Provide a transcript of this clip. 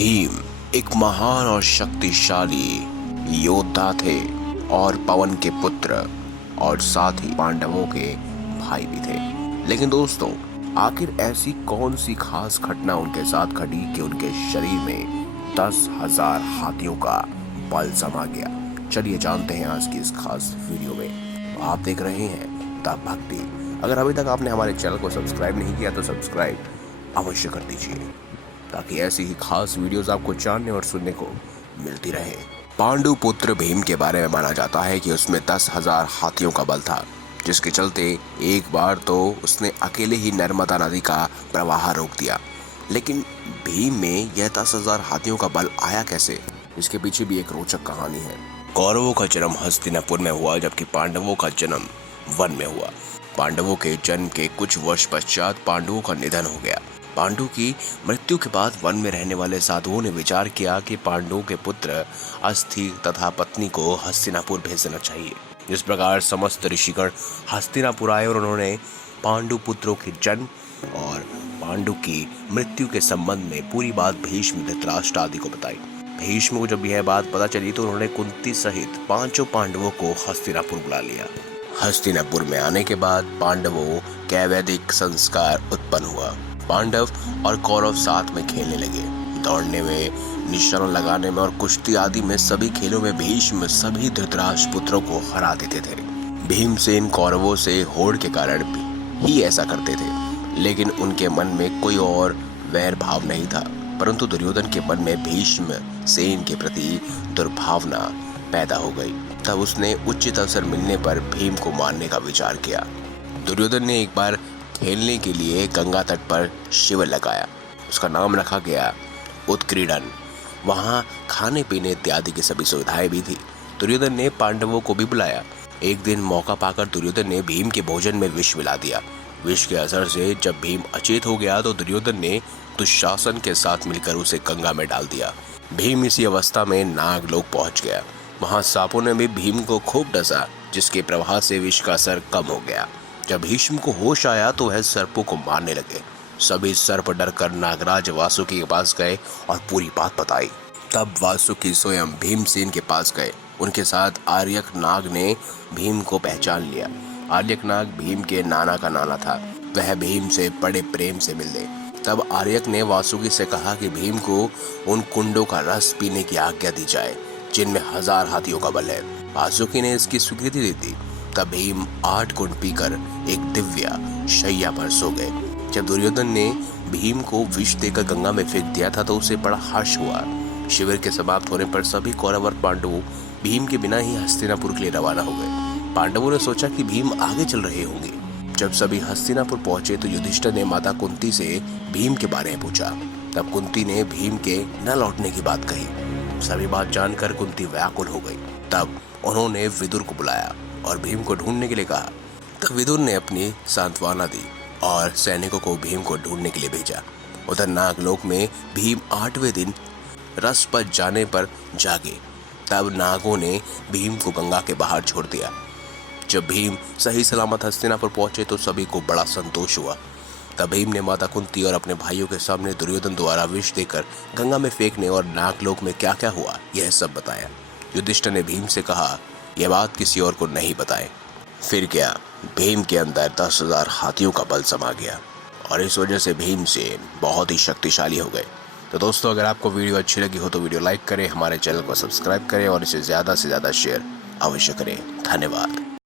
भीम एक महान और शक्तिशाली योद्धा थे और पवन के पुत्र और साथ ही पांडवों के भाई भी थे। लेकिन दोस्तों, आखिर ऐसी कौन सी खास घटना उनके साथ घटी कि उनके शरीर में 10,000 हाथियों का बल समा गया। चलिए जानते हैं आज की इस खास वीडियो में। आप देख रहे हैं द भक्ति। अगर अभी तक आपने हमारे चैनल को सब्सक्राइब नहीं किया तो सब्सक्राइब अवश्य कर दीजिए ताकि ऐसी ही खास वीडियोस आपको जानने और सुनने को मिलती रहे। पांडु पुत्र भीम के बारे में माना जाता है कि उसमें 10,000 हाथियों का बल था, जिसके चलते एक बार तो उसने अकेले ही नर्मदा नदी का प्रवाह रोक दिया। लेकिन भीम में यह 10,000 हाथियों का बल आया कैसे, इसके पीछे भी एक रोचक कहानी है। कौरवों का जन्म हस्तिनापुर में हुआ, जबकि पांडवों का जन्म वन में हुआ। पांडवों के जन्म के कुछ वर्ष पश्चात पांडवों का निधन हो गया। पांडु की मृत्यु के बाद वन में रहने वाले साधुओं ने विचार किया कि पांडुओं के पुत्र अस्थि तथा पत्नी को हस्तिनापुर भेज देना चाहिए। इस प्रकार समस्त ऋषिगण हस्तिनापुर आए और उन्होंने पांडु पुत्रों के जन्म और पांडु की मृत्यु के संबंध में पूरी बात भीष्म, धृतराष्ट्र आदि को बताई। भीष्म को जब यह बात पता चली तो उन्होंने कुंती सहित 5 पांडवों को हस्तिनापुर बुला लिया। हस्तिनापुर में आने के बाद पांडवों का वैदिक संस्कार उत्पन्न हुआ। पांडव और कौरव साथ में खेलने लगे। दौड़ने में, निशाना लगाने में और कुश्ती आदि में सभी खेलों में भीष्म सभी धृतराष्ट्र पुत्रों को हरा देते थे। भीमसेन कौरवों से होड़ के कारण ही ऐसा करते थे, लेकिन उनके मन में कोई और वैर भाव नहीं था। परंतु दुर्योधन के मन में भीष्म सेन के प्रति दुर्भावना पैदा हो गई। तब उसने उचित अवसर मिलने पर भीम को मारने का विचार किया। दुर्योधन ने एक बार खेलने के लिए गंगा तट पर शिविर लगाया। उसका नाम रखा गया उत्क्रीडन। वहाँ खाने पीने इत्यादि की सभी सुविधाएं भी थी। दुर्योधन ने पांडवों को भी बुलाया। एक दिन मौका पाकर दुर्योधन ने भीम के भोजन में विष मिला दिया। विष के असर से जब भीम अचेत हो गया तो दुर्योधन ने दुशासन के साथ मिलकर उसे गंगा में डाल दिया। भीम इसी अवस्था में नागलोक पहुंच गया। वहां सांपों ने भी भीम को खूब डसा, जिसके प्रभाव से विष का असर कम हो गया। जब भीष्म को होश आया तो वह सर्पों को मारने लगे। सभी सर्प डर कर नागराज वासुकी के पास गए और पूरी बात बताई। तब वासुकी स्वयं भीमसेन के पास गए। उनके साथ आर्यक नाग ने भीम को पहचान लिया। आर्यक नाग भीम के नाना का नाना था। वह भीम से बड़े प्रेम से मिले। तब आर्यक ने वासुकी से कहा कि भीम को उन कुंडों का रस पीने की आज्ञा दी जाए जिनमें 1000 हाथियों का बल है। वासुकी ने इसकी स्वीकृति दी थी। तब भीम 8 कुंड पीकर एक दिव्य शैया पर सो गए। जब दुर्योधन ने भीम को विष देकर गंगा में फेंक दिया था तो उसे बड़ा हर्ष हुआ। शिविर के समाप्त होने पर सभी कौरव और पांडु भीम के बिना ही हस्तिनापुर के लिए रवाना हो गए। पांडवों ने सोचा कि भीम आगे चल रहे होंगे। जब सभी हस्तिनापुर पहुंचे तो युधिष्ठिर ने माता कुंती से भीम के बारे में पूछा। तब कुंती ने भीम के न लौटने की बात कही। सभी बात जानकर कुंती व्याकुल हो गई। तब उन्होंने विदुर को बुलाया और भीम को ढूंढने के लिए कहा। तब विदुर ने अपनी सांत्वना दी और सैनिकों को भीम को ढूंढने के लिए भेजा। उधर नागलोक में भीम 8वें दिन रस पर जाने पर जागे। तब नागों ने भीम को गंगा के बाहर छोड़ दिया। जब भीम सही सलामत हस्तिनापुर पहुंचे तो सभी को बड़ा संतोष हुआ। तब भीम ने माता कुंती और अपने भाइयों के सामने दुर्योधन द्वारा विष देकर गंगा में फेंकने और नागलोक में क्या क्या हुआ यह सब बताया। युधिष्ठिर ने भीम से कहा, यह बात किसी और को नहीं बताएं। फिर क्या, भीम के अंदर 10,000 हाथियों का बल समा गया और इस वजह से भीमसेन बहुत ही शक्तिशाली हो गए। तो दोस्तों, अगर आपको वीडियो अच्छी लगी हो तो वीडियो लाइक करें, हमारे चैनल को सब्सक्राइब करें और इसे ज़्यादा से ज़्यादा शेयर अवश्य करें। धन्यवाद।